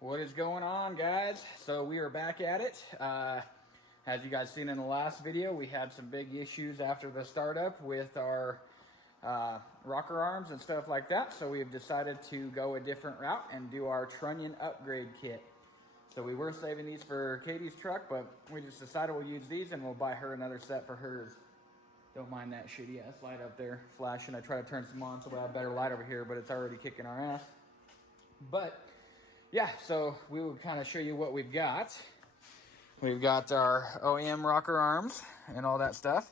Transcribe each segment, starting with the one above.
What is going on, guys? So we are back at it. As you guys seen in the last video, we had some big issues after the startup with our rocker arms and stuff like that. So we have decided to go a different route and do our Trunnion upgrade kit. So we were saving these for Katie's truck, but we just decided we'll use these and we'll buy her another set for hers. Don't mind that shitty ass light up there flashing. I try to turn some on so we have better light over here, but it's already kicking our ass. But yeah, so we will kind of show you what we've got. We've got our OEM rocker arms and all that stuff.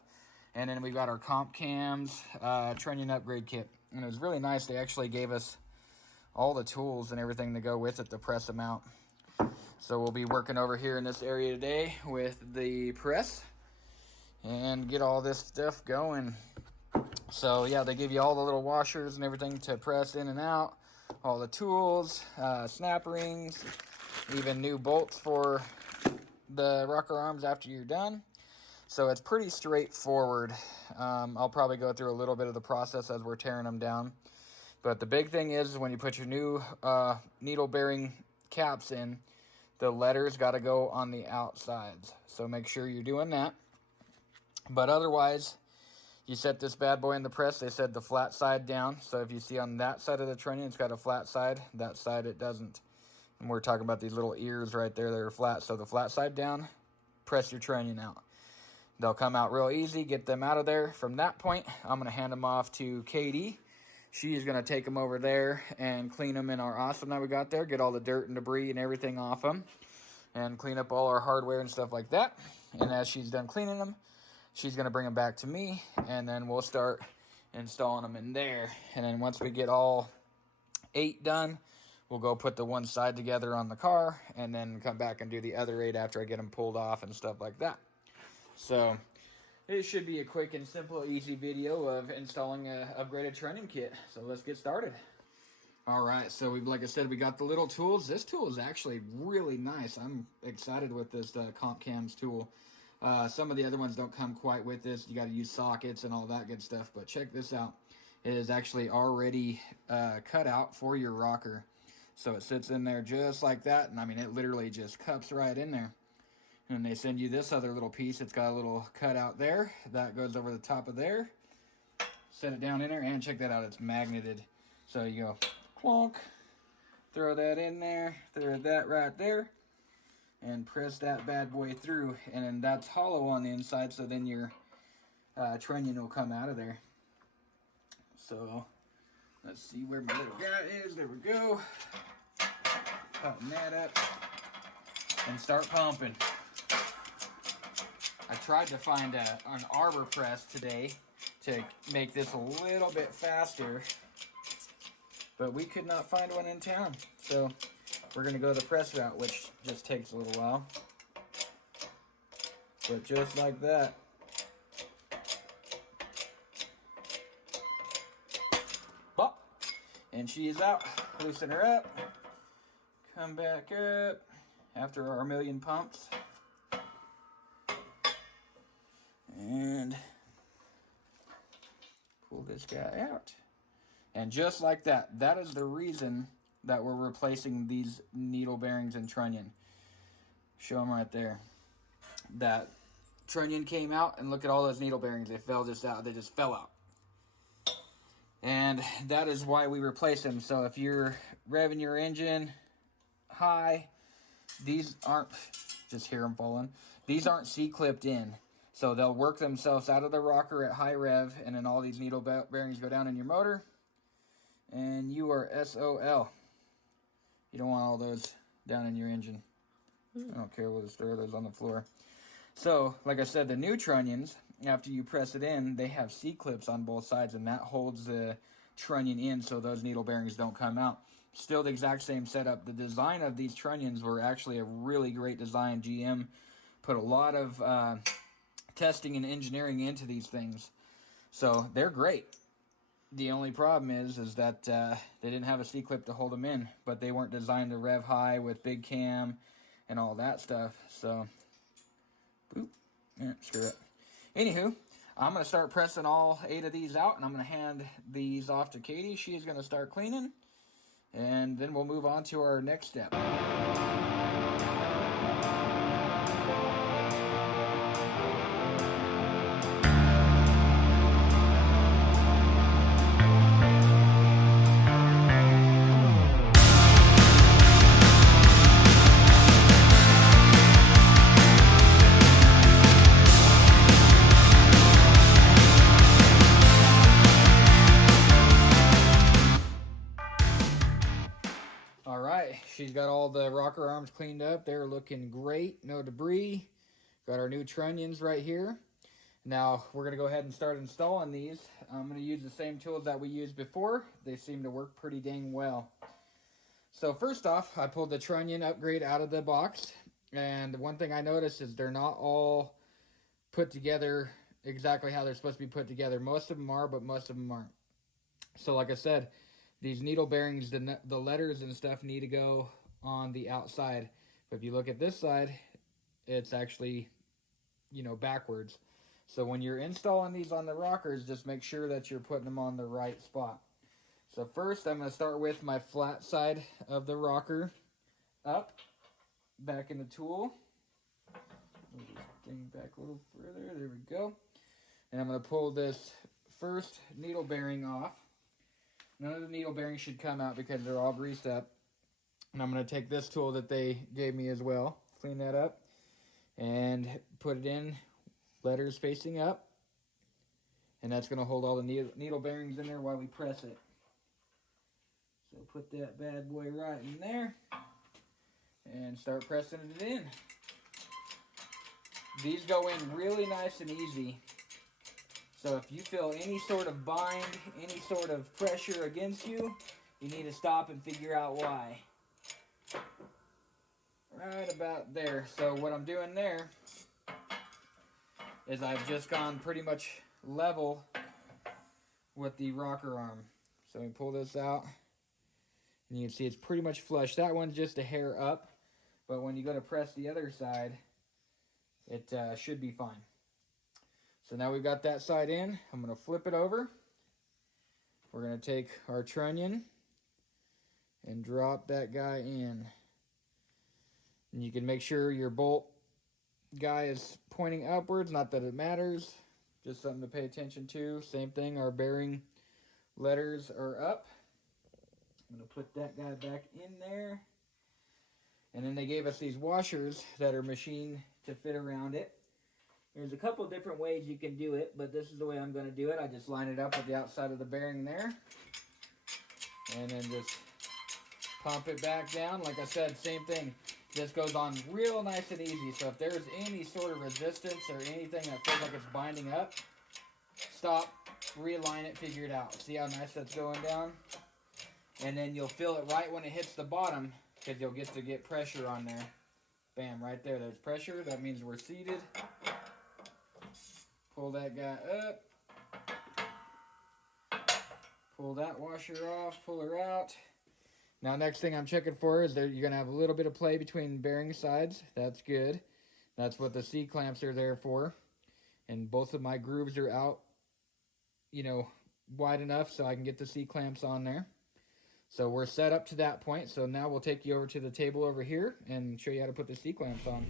And then we've got our Comp Cams Trunnion upgrade kit. And it was really nice. They actually gave us all the tools and everything to go with it to press them out. So we'll be working over here in this area today with the press and get all this stuff going. So yeah, they give you all the little washers and everything to press in and out. All the tools, snap rings, even new bolts for the rocker arms after you're done. So it's pretty straightforward. I'll probably go through a little bit of the process as we're tearing them down. But the big thing is when you put your new needle bearing caps in, the letters got to go on the outsides. So make sure you're doing that. But otherwise, you set this bad boy in the press. They said the flat side down. So if you see on that side of the trunnion, it's got a flat side. That side, it doesn't. And we're talking about these little ears right there that are flat. So the flat side down, press your trunnion out. They'll come out real easy. Get them out of there. From that point, I'm going to hand them off to Katie. She's going to take them over there and clean them in our awesome that we got there. Get all the dirt and debris and everything off them. And clean up all our hardware and stuff like that. And as she's done cleaning them, she's going to bring them back to me, and then we'll start installing them in there. And then once we get all 8 done, we'll go put the one side together on the car, and then come back and do the other 8 after I get them pulled off and stuff like that. So it should be a quick and simple, easy video of installing a upgraded trunnion kit. So let's get started. All right, so like I said, we got the little tools. This tool is actually really nice. I'm excited with this Comp Cams tool. Some of the other ones don't come quite with this. You got to use sockets and all that good stuff. But check this out. It is actually already cut out for your rocker. So it sits in there just like that. And I mean, it literally just cups right in there. And they send you this other little piece. It's got a little cutout there. That goes over the top of there. Set it down in there. And check that out. It's magneted. So you go clonk. Throw that in there. Throw that right there. And press that bad boy through, and then that's hollow on the inside, so then your trunnion will come out of there. So let's see where my little guy is. There we go. Putting that up and start pumping. I tried to find an arbor press today to make this a little bit faster, but we could not find one in town. So we're going to go the press route, which just takes a little while. But just like that. Pop. And she is out. Loosen her up. Come back up after our million pumps. And pull this guy out. And just like that. That is the reason that we're replacing these needle bearings and trunnion. Show them right there. That trunnion came out, and look at all those needle bearings. They fell just out. They just fell out. And that is why we replace them. So if you're revving your engine high, these aren't, just hear them falling. These aren't C-clipped in. So they'll work themselves out of the rocker at high rev, and then all these needle bearings go down in your motor, and you are SOL. You don't want all those down in your engine. I don't care, we'll just throw those on the floor. So, like I said, the new trunnions, after you press it in, they have C-clips on both sides, and that holds the trunnion in so those needle bearings don't come out. Still the exact same setup. The design of these trunnions were actually a really great design. GM put a lot of testing and engineering into these things. So, they're great. The only problem is that they didn't have a C-clip to hold them in, but they weren't designed to rev high with big cam and all that stuff. So, boop, yeah, screw it. Anywho, I'm going to start pressing all 8 of these out, and I'm going to hand these off to Katie. She's going to start cleaning, And then we'll move on to our next step. All right, she's got all the rocker arms cleaned up. They're looking great, no debris. Got our new trunnions right here. Now we're gonna go ahead and start installing these. I'm gonna use the same tools that we used before. They seem to work pretty dang well. So first off, I pulled the trunnion upgrade out of the box. And one thing I noticed is they're not all put together exactly how they're supposed to be put together. Most of them are, but most of them aren't. So like I said, these needle bearings, the letters and stuff need to go on the outside. But if you look at this side, it's actually, backwards. So when you're installing these on the rockers, just make sure that you're putting them on the right spot. So first, I'm going to start with my flat side of the rocker up, back in the tool. Move this thing back a little further. There we go. And I'm going to pull this first needle bearing off. None of the needle bearings should come out because they're all greased up. And I'm going to take this tool that they gave me as well, clean that up, and put it in, letters facing up. And that's going to hold all the needle bearings in there while we press it. So put that bad boy right in there and start pressing it in. These go in really nice and easy. So if you feel any sort of bind, any sort of pressure against you, you need to stop and figure out why. Right about there. So what I'm doing there is I've just gone pretty much level with the rocker arm. So we pull this out, and you can see it's pretty much flush. That one's just a hair up, but when you go to press the other side, it should be fine. So now we've got that side in. I'm going to flip it over. We're going to take our trunnion and drop that guy in. And you can make sure your bolt guy is pointing upwards. Not that it matters, just something to pay attention to. Same thing, our bearing letters are up. I'm going to put that guy back in there. And then they gave us these washers that are machined to fit around it. There's a couple different ways you can do it, but this is the way I'm going to do it. I just line it up with the outside of the bearing there. And then just pump it back down. Like I said, same thing. This goes on real nice and easy. So if there's any sort of resistance or anything that feels like it's binding up, stop, realign it, figure it out. See how nice that's going down? And then you'll feel it right when it hits the bottom, because you'll get pressure on there. Bam, right there. There's pressure. That means we're seated. Pull that guy up. Pull that washer off. Pull her out. Now, next thing I'm checking for is that you're going to have a little bit of play between bearing sides. That's good. That's what the C-clamps are there for. And both of my grooves are out, wide enough so I can get the C-clamps on there. So we're set up to that point. So now we'll take you over to the table over here and show you how to put the C-clamps on.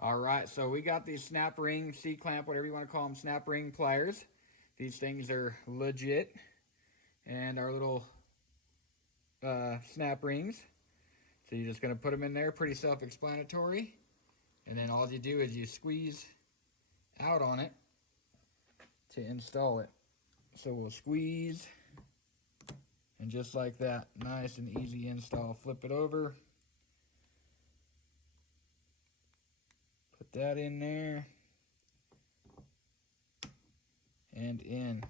All right, so we got these snap ring, C-clamp, whatever you want to call them, snap ring pliers. These things are legit. And our little snap rings. So you're just going to put them in there, pretty self-explanatory. And then all you do is you squeeze out on it to install it. So we'll squeeze, and just like that, nice and easy install. Flip it over. Put that in there. And in.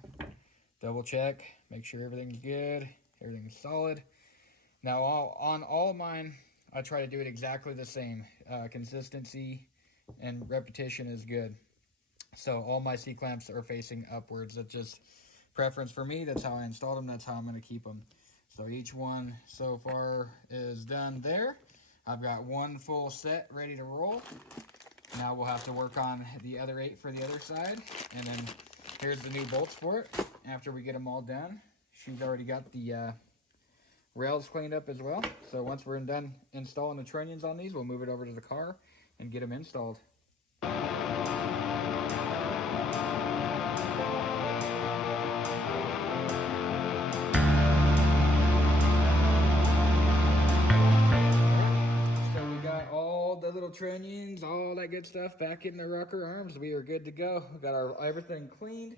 Double check, make sure everything's good, everything's solid. Now on all of mine, I try to do it exactly the same. Consistency and repetition is good. So all my C-clamps are facing upwards. That's just preference for me. That's how I installed them. That's how I'm going to keep them. So each one so far is done there. I've got one full set ready to roll. Now we'll have to work on the other 8 for the other side. And then here's the new bolts for it after we get them all done. She's already got the rails cleaned up as well. So once we're done installing the trunnions on these, we'll move it over to the car and get them installed. The little trunnions, all that good stuff back in the rocker arms. We are good to go. We got our everything cleaned.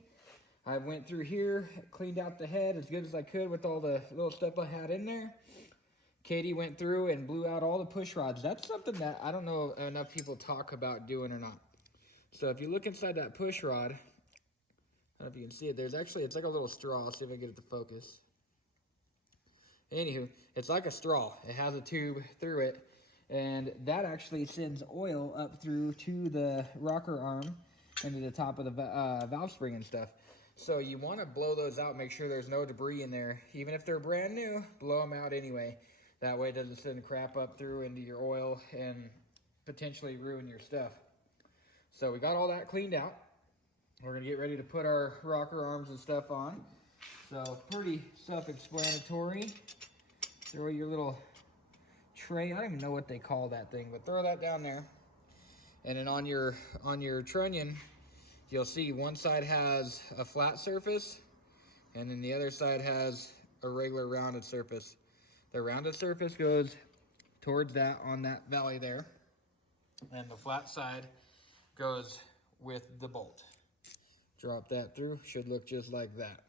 I went through here, cleaned out the head as good as I could with all the little stuff I had in there. Katie went through and blew out all the push rods. That's something that I don't know enough people talk about doing or not. So if you look inside that push rod, I don't know if you can see it. There's actually, it's like a little straw. See if I can get it to focus. Anywho, it's like a straw. It has a tube through it. And that actually sends oil up through to the rocker arm into the top of the valve spring and stuff. So you want to blow those out, make sure there's no debris in there. Even if they're brand new, blow them out anyway. That way it doesn't send crap up through into your oil and potentially ruin your stuff. So we got all that cleaned out. We're going to get ready to put our rocker arms and stuff on. So pretty self-explanatory. Throw your little tray, I don't even know what they call that thing, but throw that down there. And then on your trunnion, you'll see one side has a flat surface and then the other side has a regular rounded surface. The rounded surface goes towards that on that valley there, and the flat side goes with the bolt. Drop that through, should look just like that.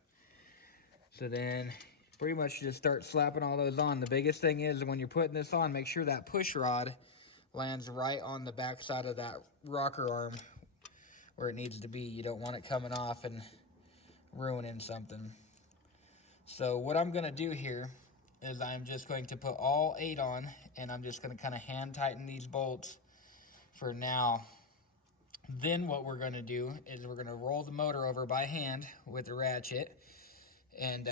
So then pretty much just start slapping all those on. The biggest thing is when you're putting this on, make sure that push rod lands right on the back side of that rocker arm where it needs to be. You don't want it coming off and ruining something. So what I'm gonna do here is I'm just going to put all 8 on, and I'm just gonna kind of hand tighten these bolts for now. Then what we're gonna do is we're gonna roll the motor over by hand with a ratchet and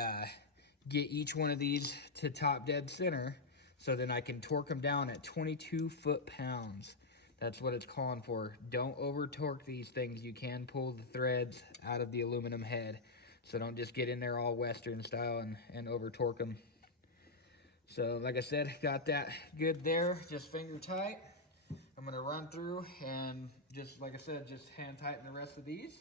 get each one of these to top dead center, so then I can torque them down at 22 foot-pounds. That's what it's calling for. Don't over torque these things. You can pull the threads out of the aluminum head. So don't just get in there all Western style and over torque them. So like I said, got that good there, just finger tight. I'm gonna run through and just, like I said, just hand tighten the rest of these.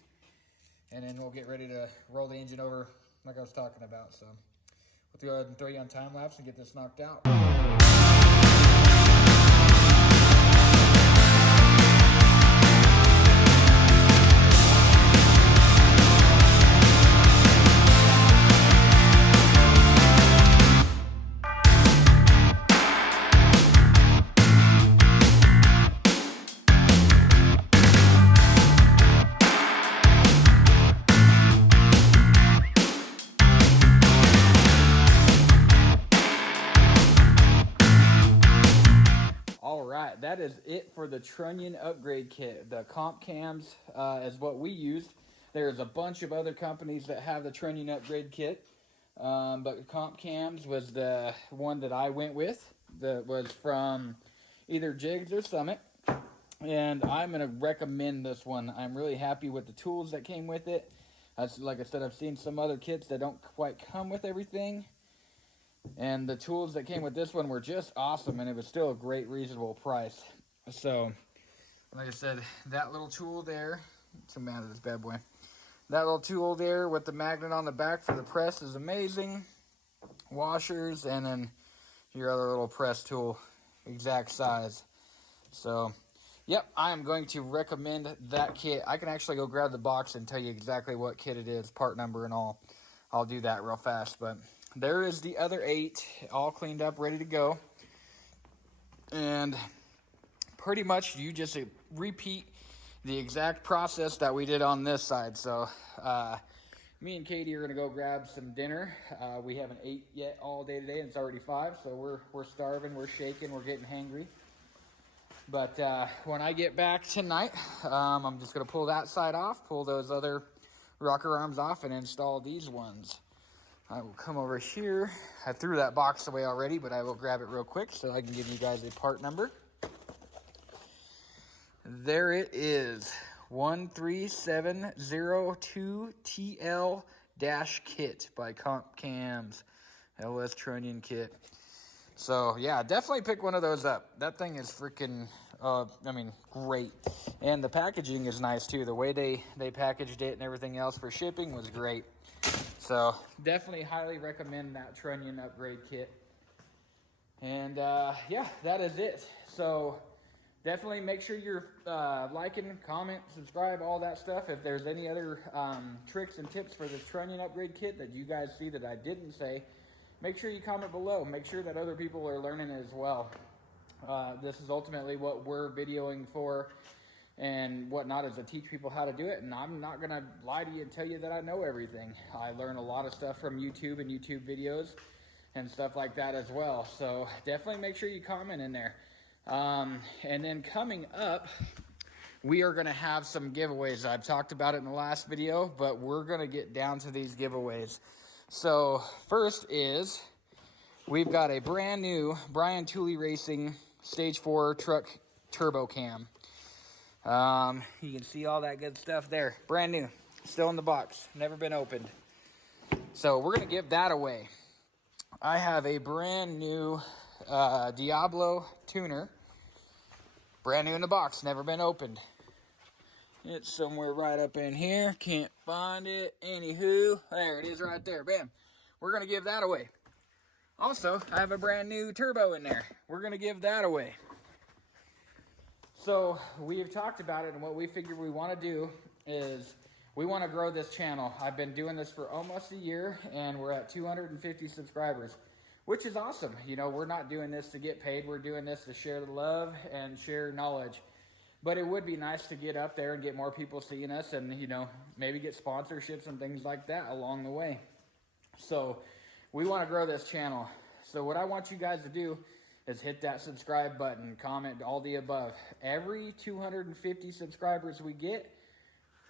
And then we'll get ready to roll the engine over like I was talking about. So we'll go ahead and throw you on time lapse and get this knocked out. That is it for the Trunnion upgrade kit. The Comp Cams is what we used. There's a bunch of other companies that have the Trunnion upgrade kit, but Comp Cams was the one that I went with. That was from either Jigs or Summit, and I'm going to recommend this one. I'm really happy with the tools that came with it. Like I said, I've seen some other kits that don't quite come with everything. And the tools that came with this one were just awesome, and it was still a great, reasonable price. So, like I said, that little tool there, what's the matter with this bad boy? That little tool there with the magnet on the back for the press is amazing. Washers, and then your other little press tool, exact size. So, yep, I am going to recommend that kit. I can actually go grab the box and tell you exactly what kit it is, part number and all. I'll do that real fast, but there is the other 8, all cleaned up, ready to go. And pretty much you just repeat the exact process that we did on this side. So me and Katie are going to go grab some dinner. We haven't ate yet all day today, and it's already 5, so we're starving, we're shaking, we're getting hangry. But when I get back tonight, I'm just going to pull that side off, pull those other rocker arms off, and install these ones. I will come over here. I threw that box away already, but I will grab it real quick so I can give you guys a part number. There it is, 13702TL-kit by Comp Cams. LS Trunnion kit. So yeah, definitely pick one of those up. That thing is freaking, I mean, great. And the packaging is nice too. The way they packaged it and everything else for shipping was great. So definitely highly recommend that Trunnion upgrade kit. And yeah, that is it. So definitely make sure you're liking, comment, subscribe, all that stuff. If there's any other tricks and tips for this Trunnion upgrade kit that you guys see that I didn't say, make sure you comment below. Make sure that other people are learning as well. This is ultimately what we're videoing for and whatnot, is to teach people how to do it. And I'm not going to lie to you and tell you that I know everything. I learn a lot of stuff from YouTube and YouTube videos and stuff like that as well. So definitely make sure you comment in there. And then coming up, we are going to have some giveaways. I've talked about it in the last video, but we're going to get down to these giveaways. So first is, we've got a brand new Brian Tooley Racing Stage 4 truck turbo cam. You can see all that good stuff there. Brand new, still in the box, never been opened. So we're going to give that away. I have a brand new Diablo tuner, brand new in the box, never been opened. It's somewhere right up in here, can't find it. Anywho, there it is right there, bam. We're going to give that away. Also, I have a brand new turbo in there. We're going to give that away. So we've talked about it, and what we figured we want to do is we want to grow this channel. I've been doing this for almost a year, and we're at 250 subscribers, which is awesome. You know, we're not doing this to get paid. We're doing this to share the love and share knowledge. But it would be nice to get up there and get more people seeing us, and, you know, maybe get sponsorships and things like that along the way. So we want to grow this channel. So what I want you guys to do is hit that subscribe button, comment, all the above. Every 250 subscribers we get,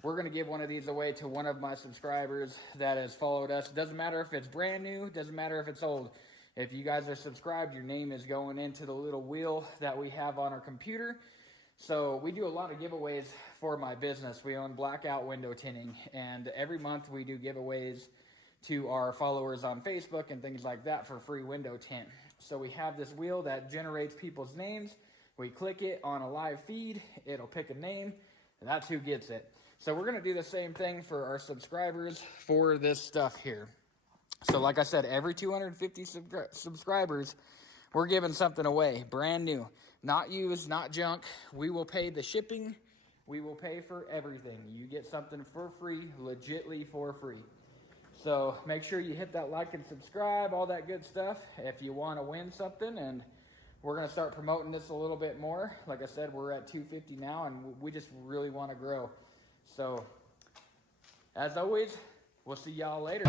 we're going to give one of these away to one of my subscribers that has followed us. Doesn't matter if it's brand new, doesn't matter if it's old. If you guys are subscribed, your name is going into the little wheel that we have on our computer. So we do a lot of giveaways for my business. We own Blackout Window Tinting, and every month we do giveaways to our followers on Facebook and things like that for free window tint. So we have this wheel that generates people's names. We click it on a live feed, it'll pick a name, and that's who gets it. So we're going to do the same thing for our subscribers for this stuff here. So like I said, every 250 subscribers, we're giving something away, brand new. Not used, not junk. We will pay the shipping. We will pay for everything. You get something for free, legitly for free. So make sure you hit that like and subscribe, all that good stuff, if you want to win something. And we're going to start promoting this a little bit more. Like I said, we're at 250 now, and we just really want to grow. So as always, we'll see y'all later.